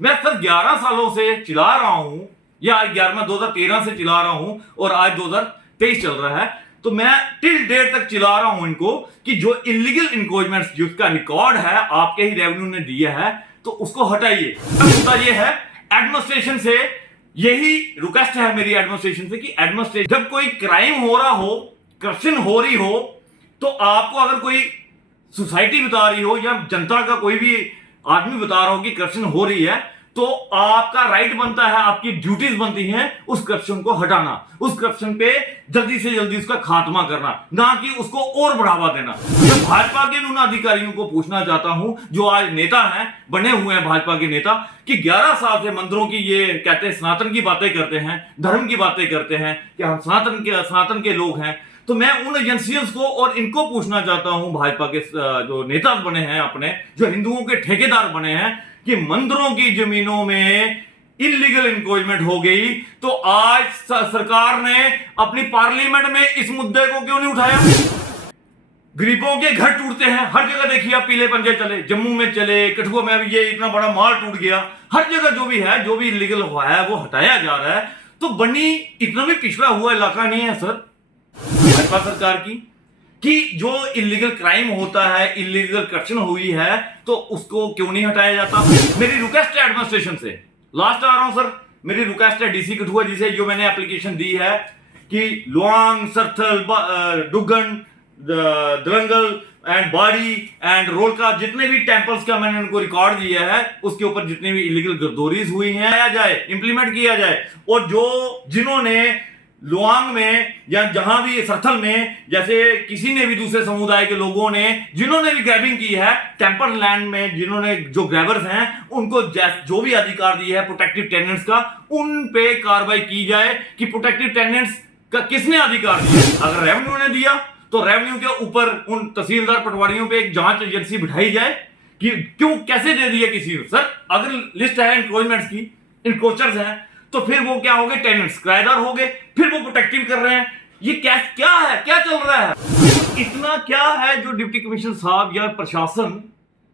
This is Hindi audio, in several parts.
मैं सर 11 सालों से चिल्ला रहा हूं, या 2013 से चिल्ला रहा हूं और आज 2023 चल रहा है, तो मैं टिल डेट तक चिल्ला रहा हूं इनको कि जो इलीगल इंक्रोचमेंट्स जिसका रिकॉर्ड है आपके ही रेवेन्यू ने दिया है तो उसको हटाइए। मुद्दा ये है एडमिनिस्ट्रेशन से, यही रिक्वेस्ट है मेरी एडमिनिस्ट्रेशन से कि एडमिनिस्ट्रेशन जब कोई क्राइम हो रहा हो, करप्शन हो रही हो, तो आपको अगर कोई सोसाइटी बता रही हो या जनता का कोई भी आदमी बता रहा हो कि करप्शन हो रही है, तो आपका राइट बनता है, आपकी ड्यूटीज बनती हैं उस करप्शन को हटाना, उस करप्शन पे जल्दी से जल्दी उसका खात्मा करना, ना कि उसको और बढ़ावा देना। मैं भाजपा के उन अधिकारियों को पूछना चाहता हूं जो आज नेता हैं, बने हुए हैं भाजपा के नेता, कि 11 साल से मंदिरों की ये कहते हैं सनातन की बातें करते हैं, धर्म की बातें करते हैं कि हम सनातन के लोग हैं। तो मैं उन एजेंसियों को और इनको पूछना चाहता हूं, भाजपा के जो नेता बने हैं अपने, जो हिंदुओं के ठेकेदार बने हैं, कि मंदिरों की जमीनों में इलीगल इंक्रोचमेंट हो गई, तो आज सरकार ने अपनी पार्लियामेंट में इस मुद्दे को क्यों नहीं उठाया? गरीबों के घर टूटते हैं, हर जगह देखिए आप पीले पंजे चले, जम्मू में चले, कठुआ में भी ये इतना बड़ा माल टूट गया, हर जगह जो भी है, जो भी इलीगल हुआ है वो हटाया जा रहा है। तो बनी इतना भी पिछड़ा हुआ इलाका नहीं है सर भाजपा सरकार की, कि जो इलीगल क्राइम होता है, इलीगल करप्शन हुई है, तो उसको क्यों नहीं हटाया जाता? मेरी रिक्वेस्ट है एडमिनिस्ट्रेशन से, लास्ट आ रहा हूं सर, मेरी रिक्वेस्ट है डीसी कठुआ जी से, जो मैंने एप्लीकेशन दी है कि लुआंग, सरथल, डुगन, दरंगल एंड बाड़ी एंड रोलका, जितने भी टेंपल्स का मैंने उनको रिकॉर्ड दिया है, उसके ऊपर जितने भी इलीगल गर्दोरीज हुई हैं आया जाए, इंप्लीमेंट किया जाए। और जो जिन्होंने लुआंग में या जहां भी सरथल में, जैसे किसी ने भी दूसरे समुदाय के लोगों ने जिन्होंने भी ग्रैबिंग की है टेम्पल लैंड में, जिन्होंने जो ग्रैबर्स हैं उनको जो भी अधिकार दिया है प्रोटेक्टिव टेनेंट्स का, उन पे कार्रवाई की जाए कि प्रोटेक्टिव टेनेंट्स का किसने अधिकार दिया। अगर रेवेन्यू ने दिया तो रेवेन्यू के ऊपर उन तहसीलदार पटवारियों पे एक जांच एजेंसी बिठाई जाए कि क्यों, कैसे दे दिया किसी को। सर अगर लिस्ट है इंक्रोचमेंट्स की, इंक्रोचर्स हैं, तो फिर वो क्या हो गए? टेनेंट्स, किराएदार हो गए, फिर वो प्रोटेक्टिव कर रहे हैं। ये क्या है, क्या चल रहा है? इतना क्या है जो डिप्टी कमिश्नर साहब या प्रशासन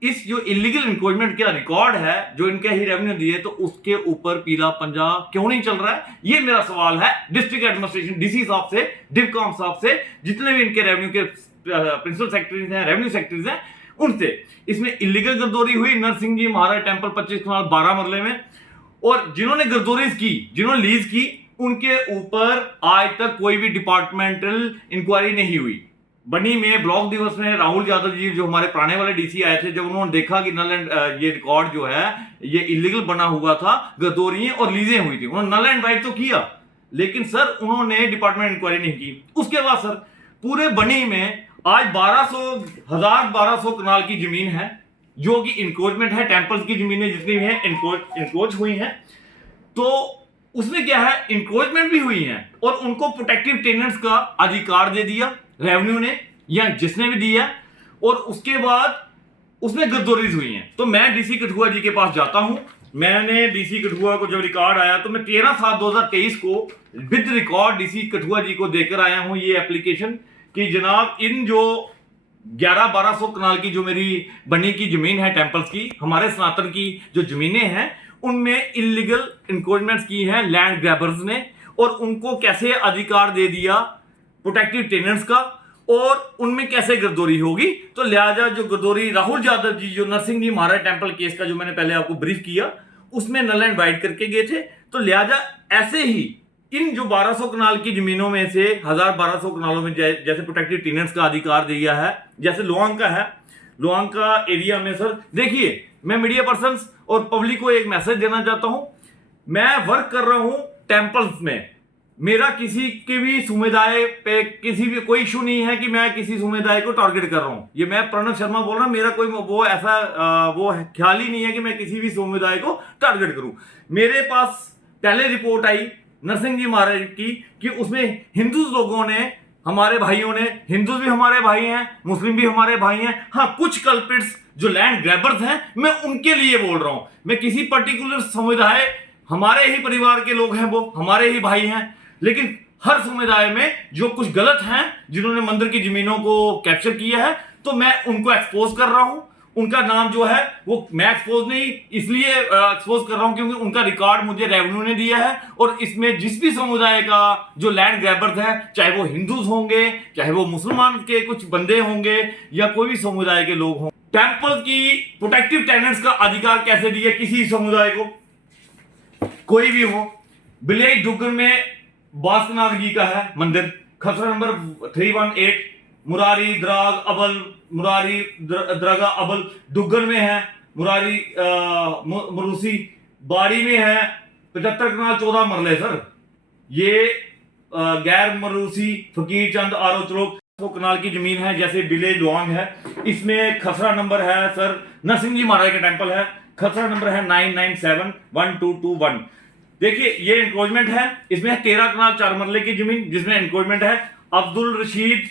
इस जो इलीगल इंक्रोचमेंट का रिकॉर्ड है जो इनके ही रेवेन्यू दिए, तो उसके ऊपर पीला पंजा क्यों नहीं चल रहा है? ये मेरा सवाल है डिस्ट्रिक्ट एडमिनिस्ट्रेशन, डीसी साहब से, डिवकॉम साहब से, जितने भी इनके रेवेन्यू के प्रिंसिपल सेक्रेटरीज हैं, रेवेन्यू सेक्रेटरीज हैं, उनसे। इसमें इलीगल गर्दोरी हुई नरसिंह जी महाराज टेम्पल 25 कनाल 12 मरले में, और जिन्होंने गर्दोरीज की, जिन्होंने लीज की, उनके ऊपर आज तक कोई भी डिपार्टमेंटल इंक्वायरी नहीं हुई। बनी में ब्लॉक दिवस में राहुल यादव जी, जो हमारे पुराने वाले डीसी आए थे, जब उन्होंने देखा कि नल एंड ये रिकॉर्ड जो है ये इलीगल बना हुआ था, गर्दोरियां और लीजें हुई थी, उन्होंने नल एंड वाइट तो किया, लेकिन सर उन्होंने डिपार्टमेंट इंक्वायरी नहीं की। उसके बाद सर पूरे बनी में आज 1200 कनाल की जमीन है जो कि इंक्रोचमेंट है, टेंपल्स की जमीनें जितनी भी हैं इंक्रोच हुई हैं। तो उसमें क्या है, इंक्रोचमेंट भी हुई हैं और उनको प्रोटेक्टिव टेनेंट्स का अधिकार दे दिया रेवेन्यू ने या जिसने भी दिया, और उसके बाद उसमें गर्दोरीज हुई हैं। तो मैं डीसी कठुआ जी के पास जाता हूं, मैंने डीसी कठुआ को जब रिकॉर्ड आया तो मैं 13/7/2023 को विद रिकॉर्ड डीसी कठुआ जी को देकर आया हूं ये एप्लीकेशन कि जनाब इन जो 1100-1200 कनाल की जो मेरी बनी की जमीन है टेंपल्स की, हमारे सनातन की जो जमीनें हैं, उनमें इलीगल इंक्रोचमेंट्स की हैं लैंड ग्रैबर्स ने, और उनको कैसे अधिकार दे दिया प्रोटेक्टिव टेनेंट्स का, और उनमें कैसे गर्दोरी होगी। तो लिहाजा जो गर्दोरी राहुल यादव जी, जो नरसिंह जी महाराज टेंपल केस का जो मैंने पहले आपको ब्रीफ किया, उसमें नल एंड वाइट करके गए थे। तो लिहाजा ऐसे ही इन जो 1200 कनाल की जमीनों में से 1200 कनालों में जैसे प्रोटेक्टिव टेनेंट्स का अधिकार दिया है, जैसे लुआंग का है, लुआंग का एरिया में सर देखिए, मैं मीडिया पर्सन और पब्लिक को एक मैसेज देना चाहता हूं, मैं वर्क कर रहा हूं टेंपल्स में, मेरा किसी के भी समुदाय पे किसी भी कोई इशू नहीं है कि मैं किसी समुदाय को टारगेट कर रहा हूं। ये मैं प्रणव शर्मा बोल रहा हूं, मेरा कोई वो ऐसा वो ख्याल ही नहीं है कि मैं किसी भी समुदाय को टारगेट करूं। मेरे पास पहले रिपोर्ट आई नरसिंह जी महाराज की कि उसमें हिंदू लोगों ने, हमारे भाइयों ने, हिंदू भी हमारे भाई हैं, मुस्लिम भी हमारे भाई हैं, हाँ कुछ कल्प्रिट्स जो लैंड ग्रैबर्स हैं, मैं उनके लिए बोल रहा हूं। मैं किसी पर्टिकुलर समुदाय, हमारे ही परिवार के लोग हैं, वो हमारे ही भाई हैं, लेकिन हर समुदाय में जो कुछ गलत हैं, जिन्होंने मंदिर की जमीनों को कैप्चर किया है, तो मैं उनको एक्सपोज कर रहा हूं, उनका नाम जो है वो मैं एक्सपोज नहीं इसलिए एक्सपोज कर रहा हूं क्योंकि उनका रिकॉर्ड मुझे रेवेन्यू ने दिया है, और इसमें जिस भी समुदाय का जो लैंड ग्रैबर्स हैं, चाहे वो हिंदूज होंगे, चाहे वो मुसलमान के कुछ बंदे होंगे, या कोई भी समुदाय के लोग हों, टेंपल की प्रोटेक्टिव टेनेंट्स का अधिकार कैसे दिया किसी समुदाय को, कोई भी हो। विलेज डुग्गन में बासनाग जी का है मंदिर, खसरा नंबर 318, मुरारी द्राग अबल, मुरारी द्रगा अबल डुग्गन में है, मुरारी मरूसी बाड़ी में है, 75 कनाल 14 मरले सर। ये गैर मरूसी फकीर चंद आरो चलोक 100 कनाल की जमीन है, जैसे विलेज लुआंग है। इसमें खसरा नंबर है सर, नरसिंह जी महाराज का टेंपल है, खसरा नंबर है 99712221। देखिए ये इंक्रोचमेंट है, इसमें 13 कनाल 4 मरले की जमीन जिसमें इंक्रोचमेंट है। Abdul Rashid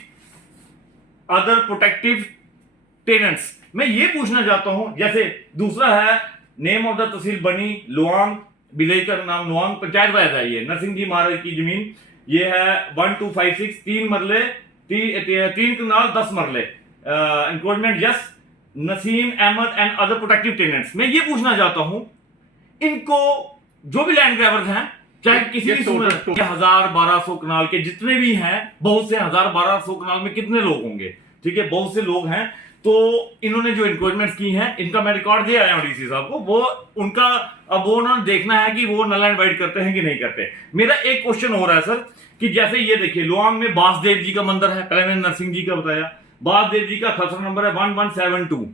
other protective tenants. मैं ये पूछना चाहता हूं, जैसे दूसरा है नेम ऑफ द तहसील बनी लुआंग, विलेज का नाम लुआंग, पंचायत वाइज है ये नरसिंह जी महाराज की जमीन। ये है 1256, 3 मरले 3 कनाल 10 मरले, encroachment yes, Naseem Ahmed and other protective tenants. मैं ये पूछना चाहता हूं, इनको जो भी लैंड ग्रैबर्स हैं, चाहे किसी भी 1000-1200 कनाल के जितने भी हैं, बहुत से 1000-1200 कनाल में कितने लोग होंगे, ठीक है, बहुत से लोग हैं। तो इन्होंने जो इंक्रोचमेंट्स की हैं, इनका मैं रिकॉर्ड दे आया हूं डीसी साहब को, वो उनका अब वो उन्होंने देखना है कि वो नल एंड वाइड करते हैं कि नहीं करते। मेरा एक क्वेश्चन हो रहा है सर कि जैसे ये देखिए लुआंग में बासदेव जी का मंदिर है, पहले मैंने नरसिंह जी का बताया, बासदेव जी का खसरा नंबर है 1172,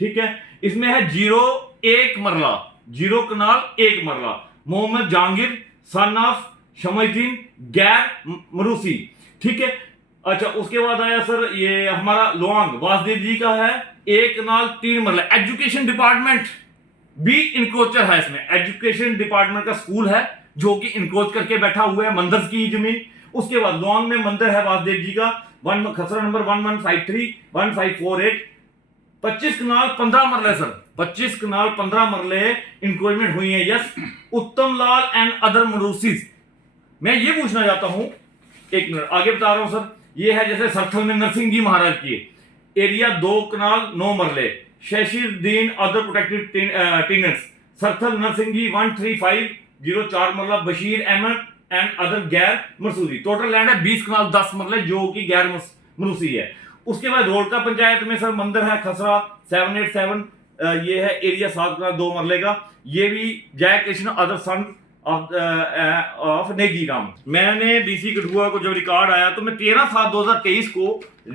ठीक है। इसमें है 0 मरला, 0 कनाल 1 मरला, मोहम्मद जहांगीर सन ऑफ शमजुद्दीन गैर मरूसी, ठीक है। अच्छा उसके बाद आया सर ये हमारा लुआंग वासुदेव जी का है 1 कनाल 3 मरला। एजुकेशन डिपार्टमेंट भी इंक्रोचर है इसमें, एजुकेशन डिपार्टमेंट का स्कूल है जो कि इंक्रोच करके बैठा हुआ है मंदिर की जमीन। उसके बाद लुआंग में मंदिर है वासुदेव जी का, खसरा नंबर 1153 1548, 25 कनाल 15 मरले सर, 25 कनाल 15 मरले इंक्रोचमेंट हुई है यस। उत्तम लाल एंड अदर मरूसीज। मैं ये पूछना चाहता हूं, एक मिनट आगे बता रहा हूं सर, ये है जैसे सरथल में नरसिंह जी महाराज की एरिया 2 कनाल 9 मरले, Shashiruddin other protected tenants, Sarthal Narsingh ji 13504 मरला, बशीर अहमद एंड अदर गैर मरूसी। टोटल लैंड है 20 कनाल 10 मरले जो कि गैर मरूसी है। उसके बाद रोड़का पंचायत में सर मंदिर है खसरा 787, ये है एरिया 7 कनाल 2 मरले का, ये भी जय Krishna other son of Negi Ram. मैंने डीसी कठुआ को जब रिकॉर्ड आया तो मैं 13/7/2023 को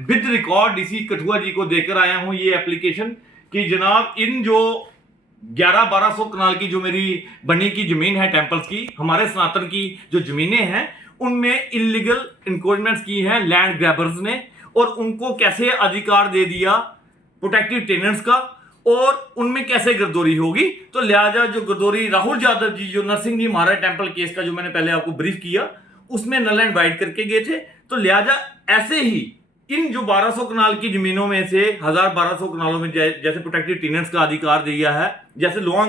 विद रिकॉर्ड डीसी कठुआ जी को देकर आया हूं ये एप्लीकेशन कि जनाब इन जो 1100-1200 कनाल की जो मेरी बनी की जमीन है टेंपल्स की, हमारे सनातन की जो जमीनें हैं, उनमें इलीगल इंक्रोचमेंट्स की हैं लैंड ग्रैबर्स ने, और उनको कैसे अधिकार दे दिया प्रोटेक्टिव टेनेंट्स का, और उनमें कैसे गिरदौरी होगी। तो लिहाजा जो गिरदौरी राहुल यादव जी जो नरसिंह जी महाराज टेंपल केस का जो मैंने पहले आपको ब्रीफ किया, उसमें नल एंड वाइड करके गए थे। तो लिहाजा ऐसे ही इन जो 1200 कनाल की जमीनों में से 1000-1200 कनालों में जैसे प्रोटेक्टिव टेनेंट्स का अधिकार दिया है, जैसे लुआंग